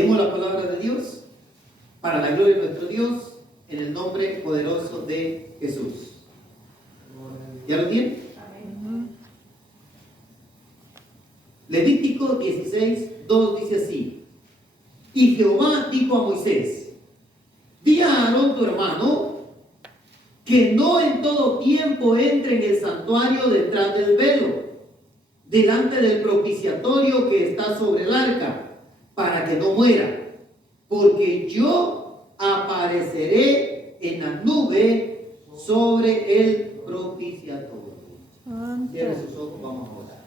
Leemos la palabra de Dios para la gloria de nuestro Dios en el nombre poderoso de Jesús. ¿Ya lo tienen? Levítico 16:2 dice así: y Jehová dijo a Moisés: di a Aarón tu hermano que no en todo tiempo entre en el santuario detrás del velo, delante del propiciatorio que está sobre el arca, para que no muera, porque yo apareceré en la nube sobre el propiciatorio. Cierre sus ojos, vamos a orar.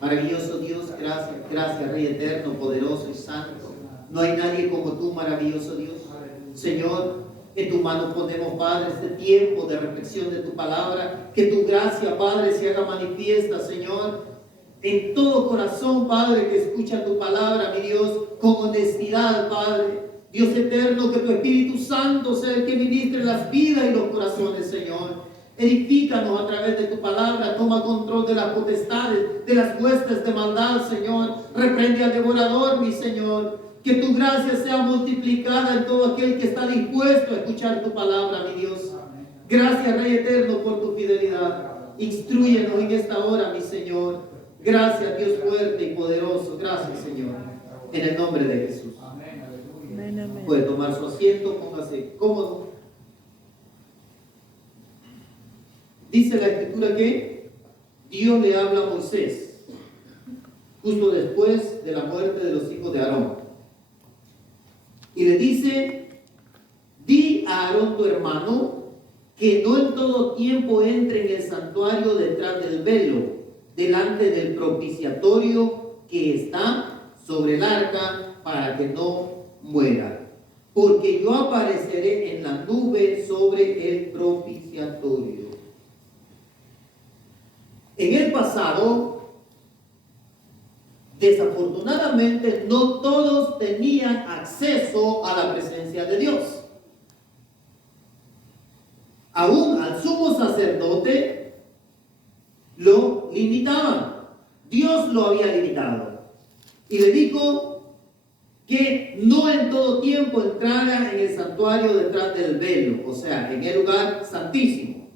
Maravilloso Dios, gracias, gracias Rey eterno, poderoso y santo. No hay nadie como tú, maravilloso Dios. Señor, en tu mano ponemos, Padre, este tiempo de reflexión de tu palabra. Que tu gracia, Padre, se haga manifiesta, Señor, en todo corazón, Padre, que escucha tu palabra, mi Dios, con honestidad, Padre. Dios eterno, que tu Espíritu Santo sea el que ministre las vidas y los corazones, Señor. Edifícanos a través de tu palabra. Toma control de las potestades, de las huestes de maldad, Señor. Reprende al devorador, mi Señor. Que tu gracia sea multiplicada en todo aquel que está dispuesto a escuchar tu palabra, mi Dios. Gracias, Rey eterno, por tu fidelidad. Instrúyenos en esta hora, mi Señor. Gracias, Dios fuerte y poderoso. Gracias, Señor. En el nombre de Jesús. Puede tomar su asiento, póngase cómodo. Dice la Escritura que Dios le habla a Moisés justo después de la muerte de los hijos de Aarón. Y le dice: di a Aarón tu hermano que no en todo tiempo entre en el santuario detrás del velo, delante del propiciatorio que está sobre el arca, para que no muera, porque yo apareceré en la nube sobre el propiciatorio. En el pasado, desafortunadamente, no todos tenían acceso a la presencia de Dios. Aún al sumo sacerdote lo limitaban. Dios lo había limitado. Y le dijo que no en todo tiempo entrara en el santuario detrás del velo, o sea, en el lugar santísimo,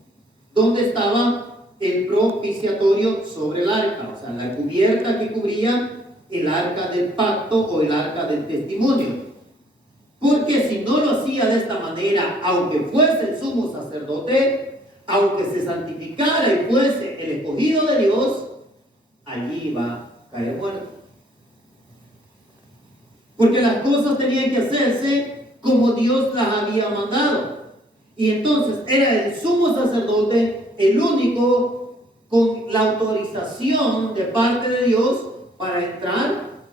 donde estaba el propiciatorio sobre el arca, o sea, la cubierta que cubría el arca del pacto o el arca del testimonio. Porque si no lo hacía de esta manera, aunque fuese el sumo sacerdote, aunque se santificara y fuese el escogido de Dios, allí iba a caer muerto. Porque las cosas tenían que hacerse como Dios las había mandado. Y entonces era el sumo sacerdote el único con la autorización de parte de Dios para entrar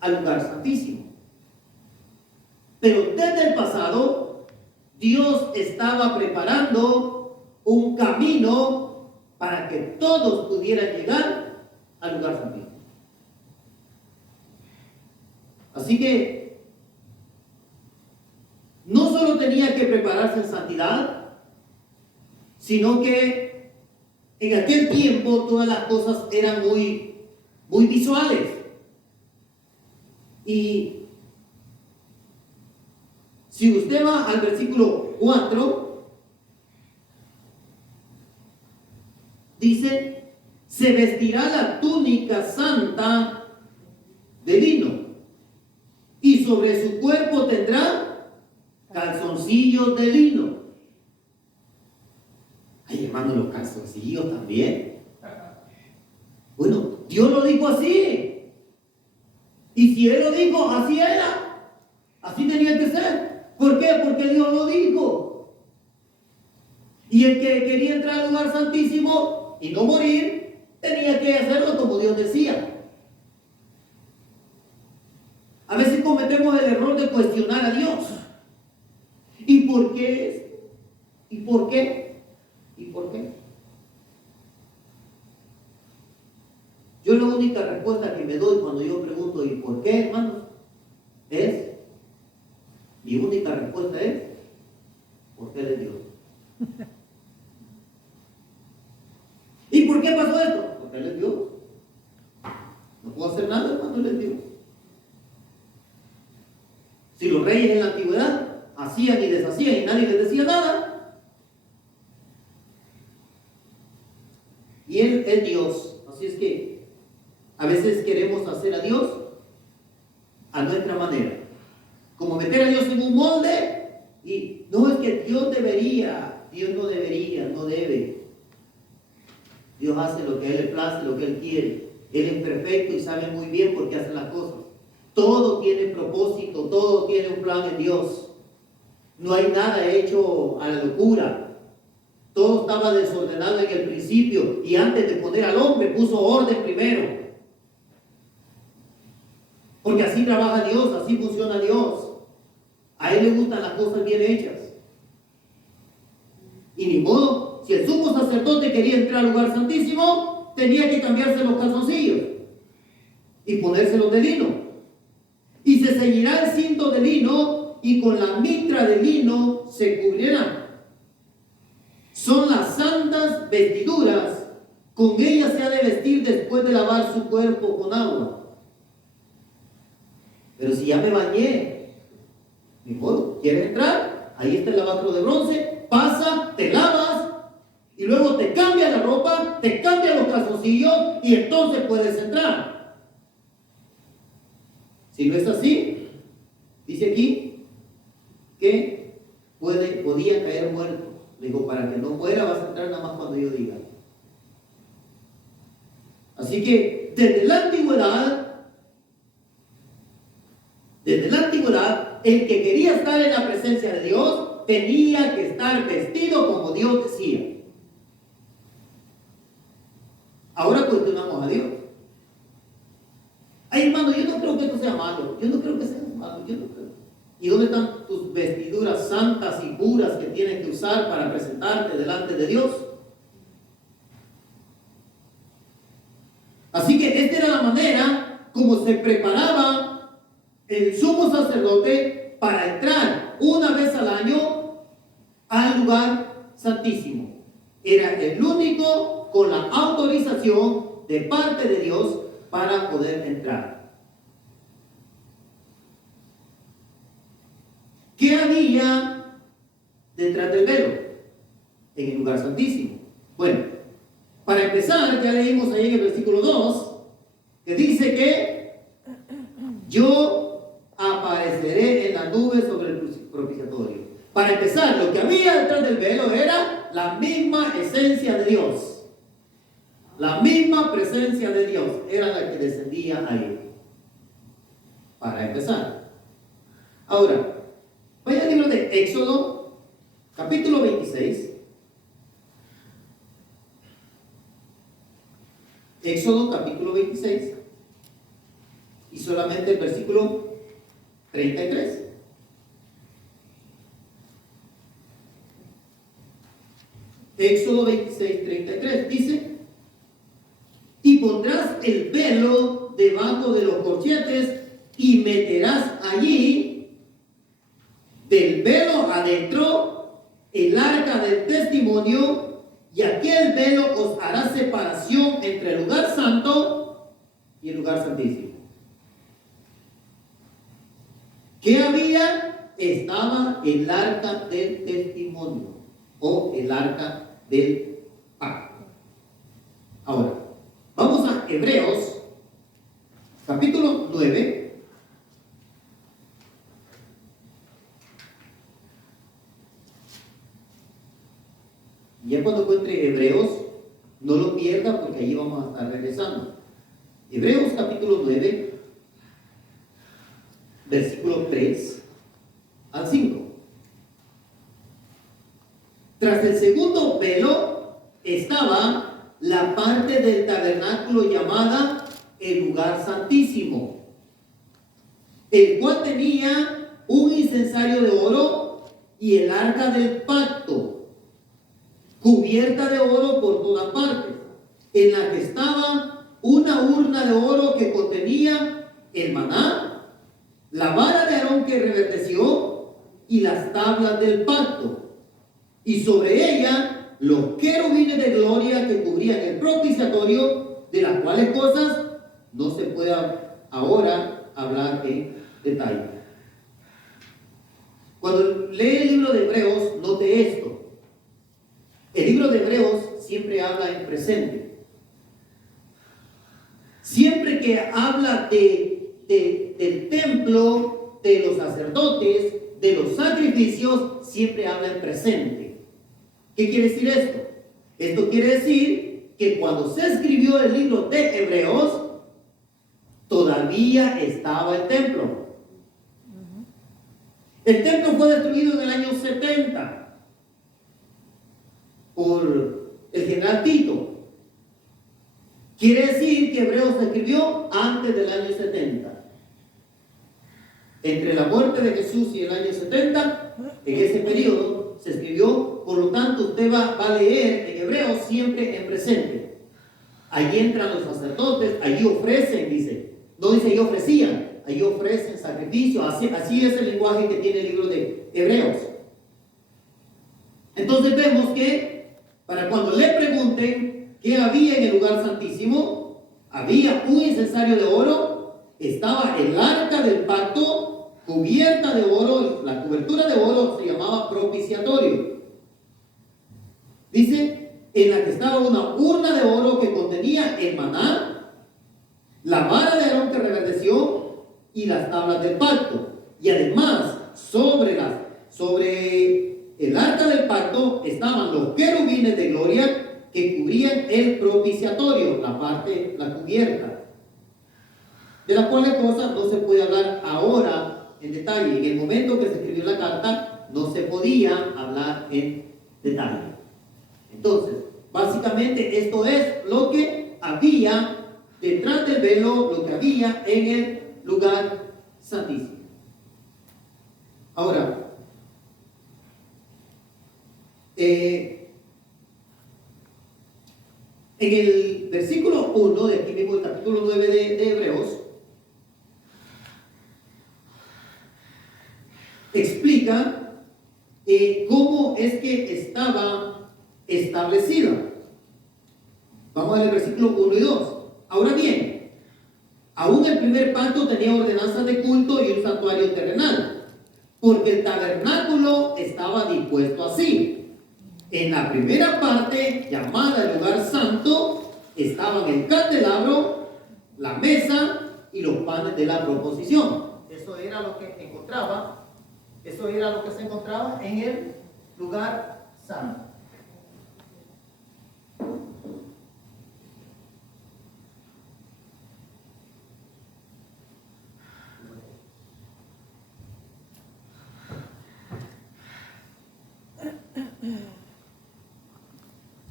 al lugar santísimo. Pero desde el pasado, Dios estaba preparando un camino para que todos pudieran llegar al lugar santísimo. Así que no solo tenía que prepararse en santidad, sino que en aquel tiempo todas las cosas eran muy visuales. Y si usted va al versículo 4, dice: se vestirá la túnica santa de lino, y sobre su cuerpo tendrá calzoncillos de lino. Ay, hermano, los calzoncillos también. Bueno, Dios lo dijo así. Y si Él lo dijo, así era. Así tenía que ser. ¿Por qué? Porque Dios lo dijo. Y el que quería entrar al lugar santísimo y no morir, tenía que hacerlo como Dios decía. A veces cometemos el error de cuestionar a Dios. ¿Y por qué? ¿Y por qué? ¿Y por qué? Yo la única respuesta que me doy cuando yo pregunto ¿y por qué, hermanos? Mi única respuesta es porque Él es Dios. ¿Y por qué pasó esto? Porque Él es Dios. No puedo hacer nada cuando Él es Dios. Si los reyes en la antigüedad hacían y deshacían y nadie les decía nada. Y Él es Dios. Así es que a veces queremos hacer a Dios a nuestra manera. Como meter a Dios en un molde y no es que Dios debería, Dios no debería, no debe. Dios hace lo que a Él le place, lo que Él quiere. Él es perfecto y sabe muy bien por qué hace las cosas. Todo tiene propósito, todo tiene un plan en Dios. No hay nada hecho a la locura. Todo estaba desordenado en el principio y antes de poner al hombre puso orden primero. Porque así trabaja Dios, así funciona Dios. A Él le gustan las cosas bien hechas. Y ni modo, si el sumo sacerdote quería entrar al lugar santísimo, tenía que cambiarse los calzoncillos y ponérselos de lino. Y se ceñirá el cinto de lino y con la mitra de lino se cubrirá. Son las santas vestiduras, con ellas se ha de vestir después de lavar su cuerpo con agua. Pero si ya me bañé, ni modo, ¿quieres entrar? Ahí está el lavacro de bronce, pasa, te lavas y luego te cambia la ropa, te cambia los calzoncillos y entonces puedes entrar. Si no es así, dice aquí que podía caer muerto. Le digo, para que no muera vas a entrar nada más cuando yo diga. Así que desde la antigüedad, el que quería estar en la presencia de Dios tenía que estar vestido como Dios decía. Ahora cuestionamos a Dios. Ay, hermano, yo no creo que esto sea malo. Yo no creo que sea malo. Yo no creo. ¿Y dónde están tus vestiduras santas y puras que tienes que usar para presentarte delante de Dios? Así que esta era la manera como se preparaba el sumo sacerdote para entrar una vez al año al lugar santísimo. Era el único con la autorización de parte de Dios para poder entrar. ¿Qué había detrás del velo en el lugar santísimo? Bueno, para empezar, ya leímos ahí en el versículo 2, que dice que yo apareceré en la nube sobre el propiciatorio. Para empezar, lo que había detrás del velo era la misma esencia de Dios. La misma presencia de Dios era la que descendía ahí. Para empezar. Ahora, vaya al libro de Éxodo, capítulo 26. Éxodo, capítulo 26. Y solamente el versículo 33. Éxodo 26, 33 dice: y pondrás el velo debajo de los corchetes y meterás allí del velo adentro el arca del testimonio, y aquel velo os hará separación entre el lugar santo y el lugar santísimo. ¿Qué había? Estaba el arca del testimonio o el arca del pacto. Ahora, vamos a Hebreos, capítulo 9. Ya cuando encuentre Hebreos, no lo pierda porque allí vamos a estar regresando. Hebreos, capítulo 9, versículo 3 al 5. Tras el segundo velo estaba la parte del tabernáculo llamada el lugar santísimo, el cual tenía un incensario de oro y el arca del pacto, cubierta de oro por todas partes, en la que estaba una urna de oro que contenía el maná, la vara de Aarón que reverdeció y las tablas del pacto, y sobre ella los querubines de gloria que cubrían el propiciatorio, de las cuales cosas no se puede ahora hablar en detalle. Cuando lee el libro de Hebreos, note esto. El libro de Hebreos siempre habla en presente. Siempre que habla del templo, de los sacerdotes, de los sacrificios, siempre habla en presente. ¿Qué quiere decir esto? Esto quiere decir que cuando se escribió el libro de Hebreos, todavía estaba el templo. El templo fue destruido en el año 70 por el general Tito. Quiere decir que Hebreos se escribió antes del año 70. Entre la muerte de Jesús y el año 70, en ese periodo se escribió. Por lo tanto, usted va a leer en Hebreos siempre en presente. Allí entran los sacerdotes, allí ofrecen, dice. No dice allí ofrecían, allí ofrecen sacrificio. Así es el lenguaje que tiene el libro de Hebreos. Entonces vemos que para cuando le pregunten qué había en el lugar santísimo, había un incensario de oro, estaba el arca del pacto cubierta de oro. La cobertura de oro se llamaba propiciatorio. Dice, en la que estaba una urna de oro que contenía el maná, la vara de Aarón que reverdeció y las tablas del pacto. Y además, sobre el arca del pacto estaban los querubines de gloria que cubrían el propiciatorio, la cubierta. De las cuales cosas no se puede hablar ahora en detalle. En el momento que se escribió la carta, no se podía hablar en detalle. Entonces, básicamente esto es lo que había detrás del velo, lo que había en el lugar santísimo. Ahora, en el versículo 1 de aquí mismo, el capítulo 9 de Hebreos, explica cómo es que estaba establecida. Vamos a ver el versículo 1 y 2. Ahora bien, aún el primer pacto tenía ordenanzas de culto y un santuario terrenal, porque el tabernáculo estaba dispuesto así. En la primera parte, llamada el lugar santo, estaban el candelabro, la mesa y los panes de la proposición. Eso era lo que se encontraba en el lugar santo.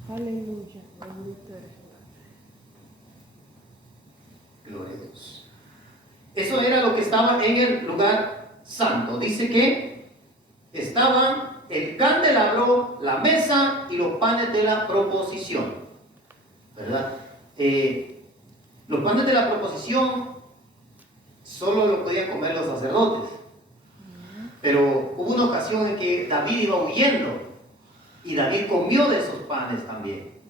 Aleluya. Gloria a Dios. Eso era lo que estaba en el lugar santo. Dice que estaban el candelabro, la mesa y los panes de la proposición. ¿Verdad? Los panes de la proposición solo los podían comer los sacerdotes. Pero hubo una ocasión en que David iba huyendo y David comió de esos panes también.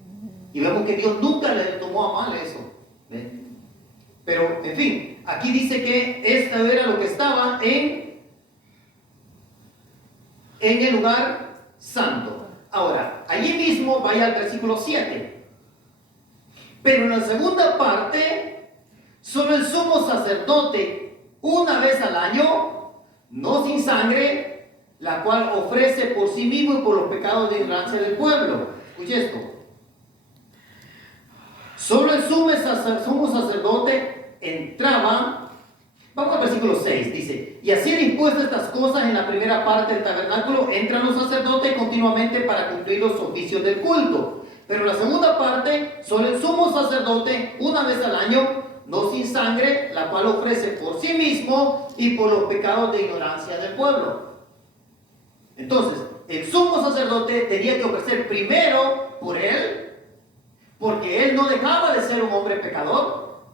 Y vemos que Dios nunca le tomó a mal eso. ¿Ven? Pero, en fin, aquí dice que esto era lo que estaba en el lugar santo. Ahora, allí mismo vaya al versículo 7. Pero en la segunda parte, solo el sumo sacerdote, una vez al año, no sin sangre, la cual ofrece por sí mismo y por los pecados de ignorancia del pueblo. Escuche esto. Solo el sumo sacerdote entraba. Vamos al versículo 6, dice: y así dispuestas estas cosas en la primera parte del tabernáculo, entran los sacerdotes continuamente para cumplir los oficios del culto. Pero en la segunda parte, solo el sumo sacerdote, una vez al año, no sin sangre, la cual ofrece por sí mismo y por los pecados de ignorancia del pueblo. Entonces, el sumo sacerdote tenía que ofrecer primero por él, porque él no dejaba de ser un hombre pecador.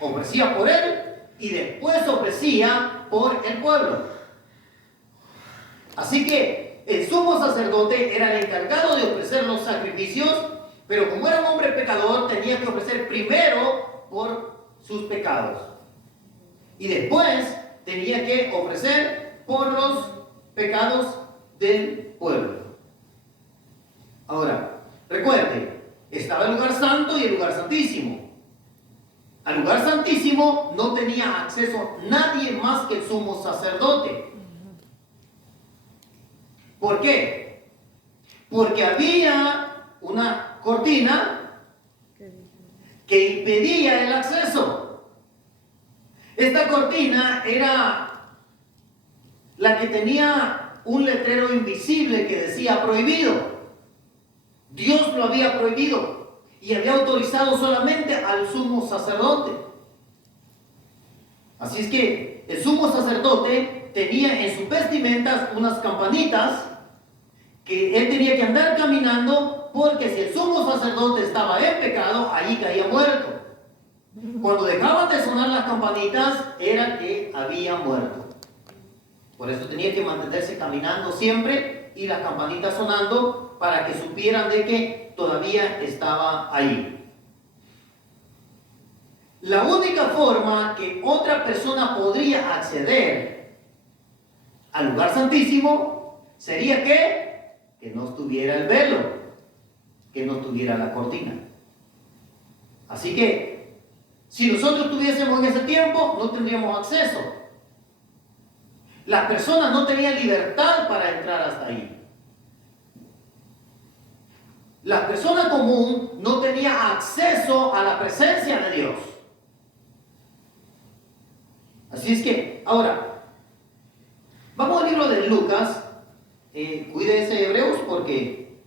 Ofrecía por él y después ofrecía por el pueblo. Así que el sumo sacerdote era el encargado de ofrecer los sacrificios, pero como era un hombre pecador, tenía que ofrecer primero por sus pecados. Y después tenía que ofrecer por los pecados del pueblo. Ahora, recuerde, estaba el lugar santo y el lugar santísimo. Al lugar santísimo no tenía acceso nadie más que el sumo sacerdote. ¿Por qué? Porque había una cortina que impedía el acceso. Esta cortina era la que tenía un letrero invisible que decía prohibido. Dios lo había prohibido y había autorizado solamente al sumo sacerdote. Así es que el sumo sacerdote tenía en sus vestimentas unas campanitas que él tenía que andar caminando, porque si el sumo sacerdote estaba en pecado, allí caía muerto. Cuando dejaban de sonar las campanitas, era que había muerto. Por eso tenía que mantenerse caminando siempre y las campanitas sonando para que supieran de que todavía estaba ahí. La única forma que otra persona podría acceder al lugar santísimo sería que no estuviera el velo, que no estuviera la cortina. Así que, si nosotros estuviésemos en ese tiempo, no tendríamos acceso. Las personas no tenían libertad para entrar hasta ahí. La persona común no tenía acceso a la presencia de Dios. Así es que, ahora, vamos al libro de Lucas. Cuide ese Hebreos porque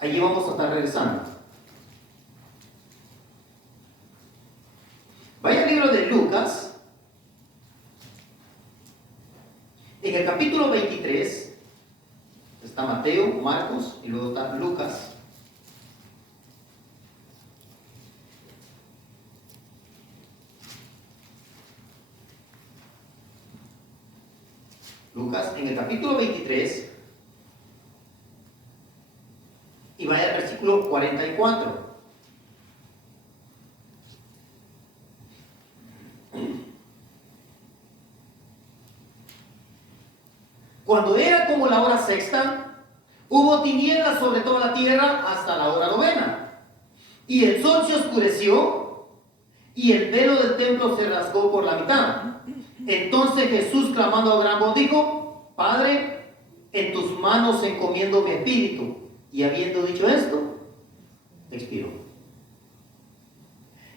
allí vamos a estar regresando. Vaya al libro de Lucas, en el capítulo 23, está Mateo, Marcos y luego está Lucas. Lucas, en el capítulo 23, y vaya al versículo 44. Cuando era como la hora sexta, hubo tinieblas sobre toda la tierra hasta la hora novena. Y el sol se oscureció, y el velo del templo se rasgó por la mitad. Entonces Jesús, clamando a gran voz, dijo: Padre, en tus manos encomiendo mi espíritu. Y habiendo dicho esto, expiró.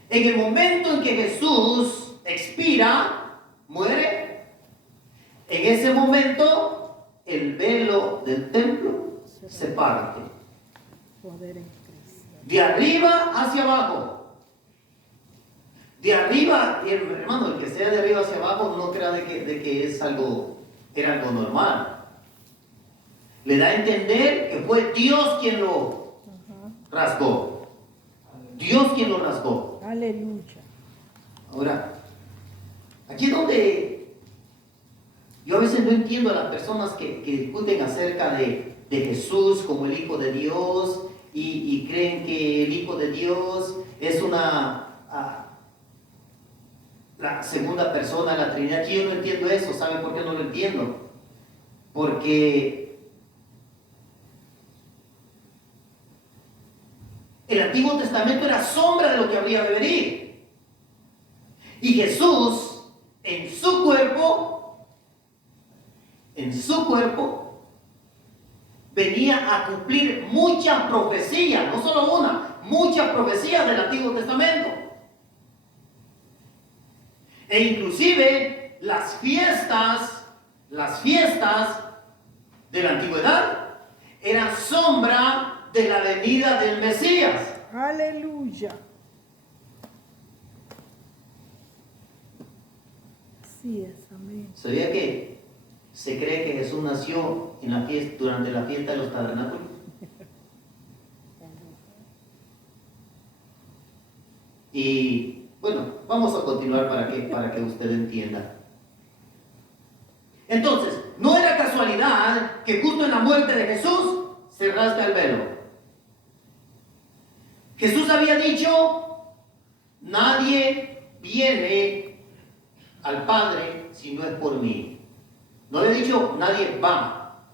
En el momento en que Jesús expira, muere, en ese momento el velo del templo se parte. De arriba hacia abajo. De arriba, hermano, el que sea de arriba hacia abajo, no crea de que es algo, era algo normal. Le da a entender que fue Dios quien lo rasgó. Dios quien lo rasgó. Aleluya. Ahora, aquí es donde yo a veces no entiendo a las personas que discuten acerca de Jesús como el Hijo de Dios y creen que el Hijo de Dios es la segunda persona de la Trinidad. Aquí yo no entiendo eso. ¿Saben por qué no lo entiendo? Porque el Antiguo Testamento era sombra de lo que habría de venir. Y Jesús, en su cuerpo, venía a cumplir muchas profecías, no solo una, muchas profecías del Antiguo Testamento. E inclusive las fiestas de la antigüedad eran sombra de la venida del Mesías. Aleluya. Así es, amén. ¿Sabía que se cree que Jesús nació en la fiesta, durante la fiesta de los tabernáculos? Y bueno, vamos a continuar para que usted entienda. Entonces, no era casualidad que justo en la muerte de Jesús se rasga el velo. Jesús había dicho: nadie viene al Padre si no es por mí. No le he dicho nadie va.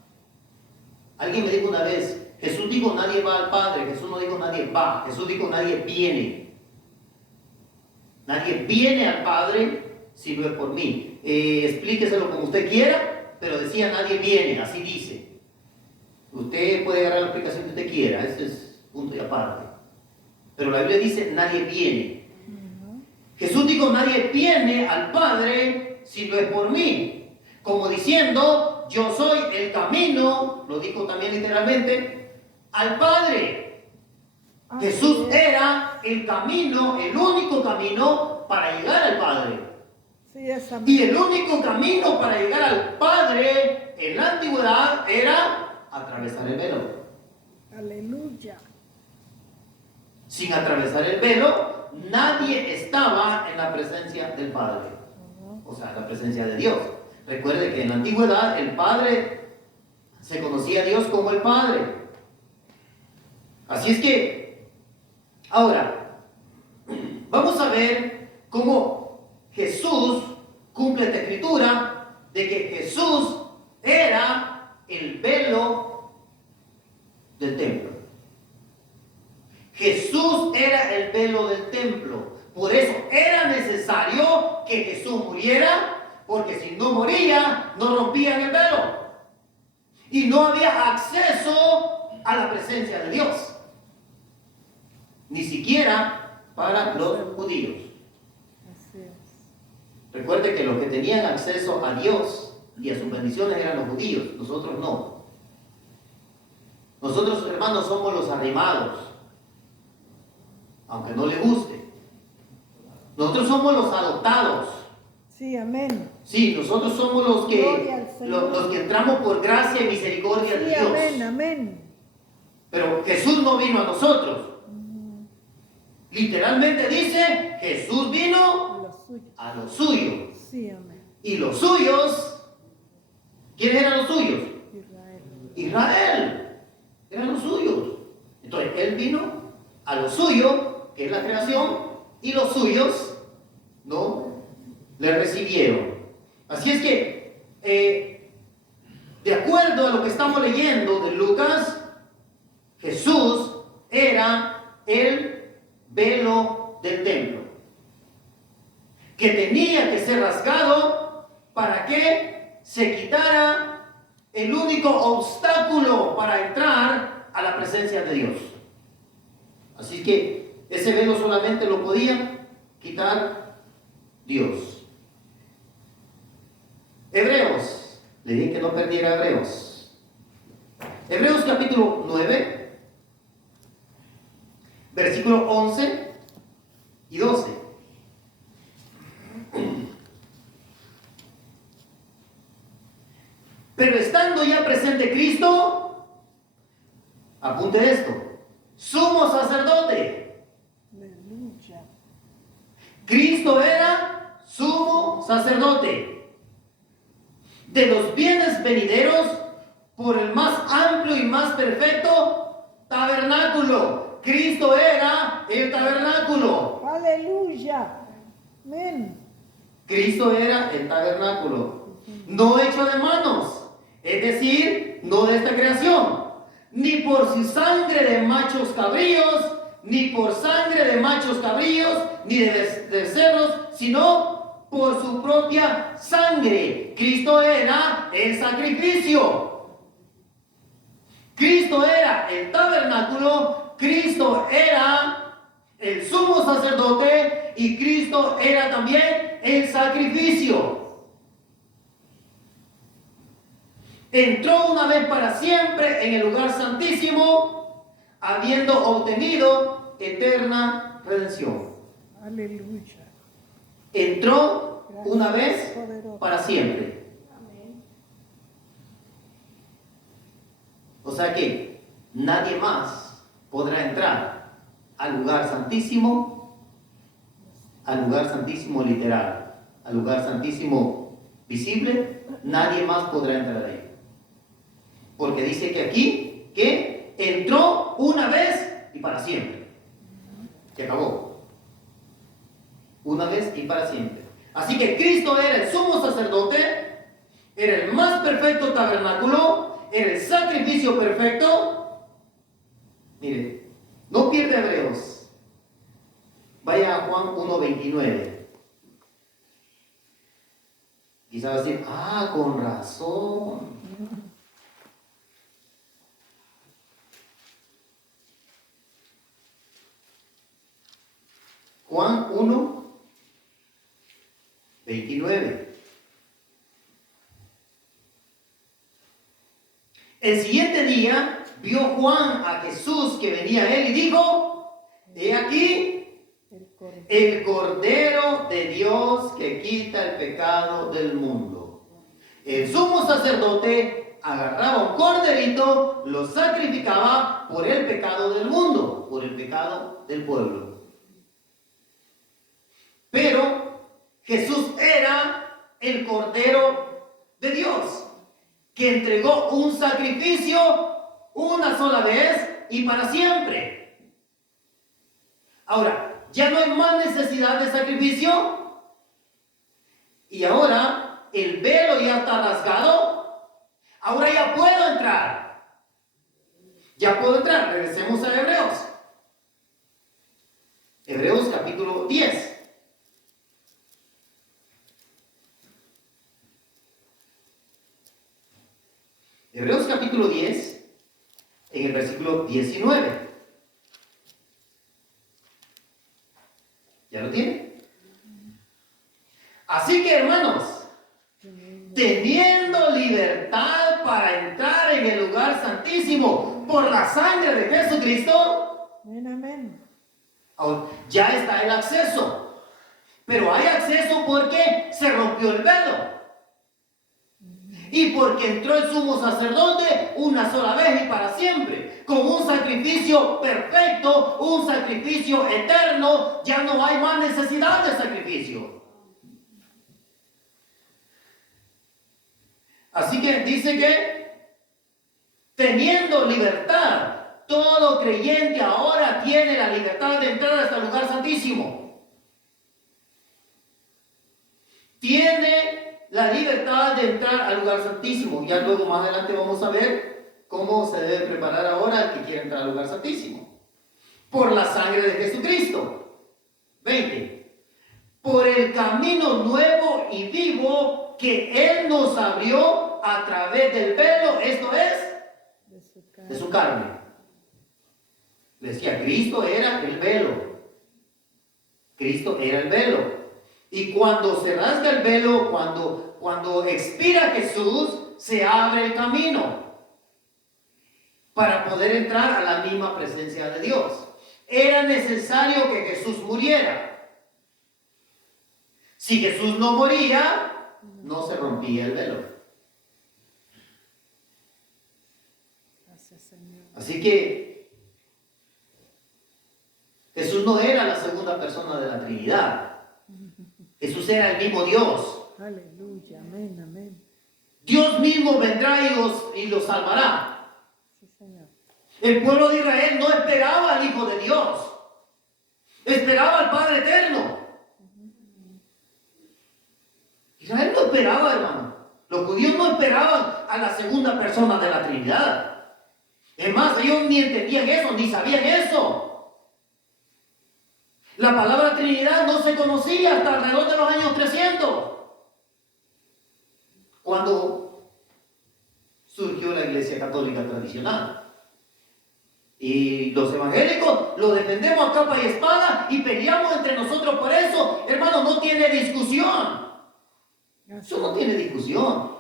Alguien me dijo una vez, Jesús dijo nadie va al Padre. Jesús no dijo nadie va. Jesús dijo nadie viene. Nadie viene al Padre si no es por mí. Explíqueselo como usted quiera, pero decía nadie viene, así dice. Usted puede agarrar la explicación que usted quiera, ese es punto y aparte. Pero la Biblia dice nadie viene. Jesús dijo nadie viene al Padre si no es por mí. Como diciendo, yo soy el camino, lo dijo también literalmente, al Padre. Jesús era el camino, el único camino para llegar al Padre. Y el único camino para llegar al Padre en la antigüedad era atravesar el velo. Aleluya. Sin atravesar el velo, nadie estaba en la presencia del Padre. O sea, en la presencia de Dios. Recuerde que en la antigüedad el Padre se conocía a Dios como el Padre. Así es que, ahora, vamos a ver cómo Jesús cumple esta escritura de que Jesús era el velo del templo. Jesús era el velo del templo. Por eso era necesario que Jesús muriera, porque si no moría, no rompían el velo. Y no había acceso a la presencia de Dios. Ni siquiera para los judíos. Recuerde que los que tenían acceso a Dios y a sus bendiciones eran los judíos, nosotros no. Nosotros, hermanos, somos los arrimados, aunque no le guste. Nosotros somos los adoptados. Sí, amén. Sí, nosotros somos los que entramos por gracia y misericordia de Dios. Amén, amén. Pero Jesús no vino a nosotros. Literalmente dice, Jesús vino a los suyos. Sí, amén. Y los suyos, ¿quiénes eran los suyos? Israel. Eran los suyos. Entonces, Él vino a lo suyo, que es la creación, y los suyos no le recibieron. Así es que, de acuerdo a lo que estamos leyendo de Lucas, Jesús era el velo del templo, que tenía que ser rasgado para que se quitara el único obstáculo para entrar a la presencia de Dios. Así que ese velo solamente lo podía quitar Dios. Hebreos, le dije que no perdiera Hebreos. Hebreos capítulo 9. Versículos 11 y 12. Pero estando ya presente Cristo, apunte esto, sumo sacerdote. Aleluya. Cristo era sumo sacerdote de los bienes venideros por el más amplio y más perfecto tabernáculo. Cristo era el tabernáculo. Aleluya. Amén. Cristo era el tabernáculo, no hecho de manos, es decir, no de esta creación, ni por su sangre de machos cabríos, ni por sangre de machos cabríos, ni de becerros, sino por su propia sangre. Cristo era el sacrificio. Cristo era el tabernáculo. Cristo era el sumo sacerdote y Cristo era también el sacrificio. Entró una vez para siempre en el lugar santísimo, habiendo obtenido eterna redención. Aleluya. Entró una vez para siempre. O sea que nadie más podrá entrar al lugar santísimo literal, al lugar santísimo visible. Nadie más podrá entrar ahí, porque dice que aquí que entró una vez y para siempre, que acabó una vez y para siempre. Así que Cristo era el sumo sacerdote, era el más perfecto tabernáculo, era el sacrificio perfecto. Mire, no pierda Hebreos. Vaya a Juan 1:29. Quizá va a decir, con razón. Juan 1:29. El siguiente día vio Juan a Jesús que venía a él y dijo, he aquí el Cordero de Dios que quita el pecado del mundo. El sumo sacerdote agarraba un corderito, lo sacrificaba por el pecado del mundo, por el pecado del pueblo. Pero Jesús era el Cordero de Dios, que entregó un sacrificio una sola vez y para siempre. Ahora, ya no hay más necesidad de sacrificio. Y ahora el velo ya está rasgado. Ahora ya puedo entrar. Ya puedo entrar. Regresemos a Hebreos. Hebreos capítulo 10. Hebreos capítulo 10, en el versículo 19. ¿Ya lo tiene? Así que, hermanos, teniendo libertad para entrar en el lugar santísimo por la sangre de Jesucristo, Amén. ya está el acceso. Pero hay acceso porque se rompió el velo. Y porque entró el sumo sacerdote una sola vez y para siempre, con un sacrificio perfecto, un sacrificio eterno, ya no hay más necesidad de sacrificio. Así que dice que, teniendo libertad, todo creyente ahora tiene la libertad de entrar hasta el lugar santísimo. Tiene la libertad de entrar al lugar santísimo. Ya luego más adelante vamos a ver cómo se debe preparar ahora el que quiere entrar al lugar santísimo. Por la sangre de Jesucristo. 20. Por el camino nuevo y vivo que Él nos abrió a través del velo, esto es, de su carne. Le decía, Cristo era el velo. Cristo era el velo. Y cuando se rasga el velo, cuando expira Jesús, se abre el camino para poder entrar a la misma presencia de Dios. Era necesario que Jesús muriera. Si Jesús no moría, no se rompía el velo. Así que Jesús no era la segunda persona de la Trinidad. Jesús era el mismo Dios. Aleluya, amén, amén. Dios mismo vendrá y los salvará. Sí, Señor. El pueblo de Israel no esperaba al Hijo de Dios. Esperaba al Padre Eterno. Israel no esperaba, hermano. Los judíos no esperaban a la segunda persona de la Trinidad. Es más, ellos ni entendían eso, ni sabían eso. La palabra Trinidad no se conocía hasta alrededor de los años 300, cuando surgió la Iglesia Católica tradicional. Y los evangélicos lo defendemos a capa y espada y peleamos entre nosotros por eso. Hermano, no tiene discusión. Eso no tiene discusión.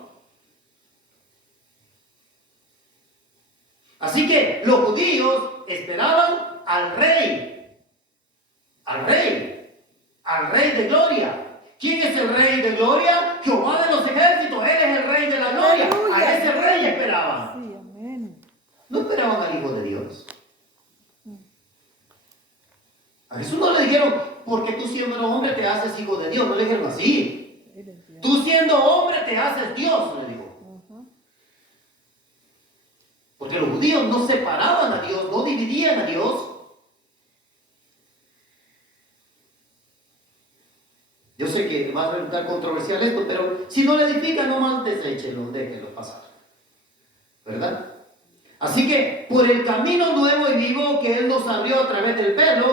Así que los judíos esperaban al rey. Al rey de gloria. ¿Quién es el rey de gloria? Jehová de los ejércitos. Él es el rey de la gloria. ¡Aleluya! A ese rey esperaban. Sí, amén. No esperaban al Hijo de Dios. A Jesús no le dijeron, porque tú siendo hombre te haces hijo de Dios. No le dijeron así. Tú siendo hombre te haces Dios, le dijo. Porque los judíos no separaban a Dios, no dividían a Dios. Yo sé sé que va a resultar controversial esto, pero si no le edifica, nomás deséchelo, déjelo pasar. ¿Verdad? Así que por el camino nuevo y vivo que Él nos abrió a través del velo,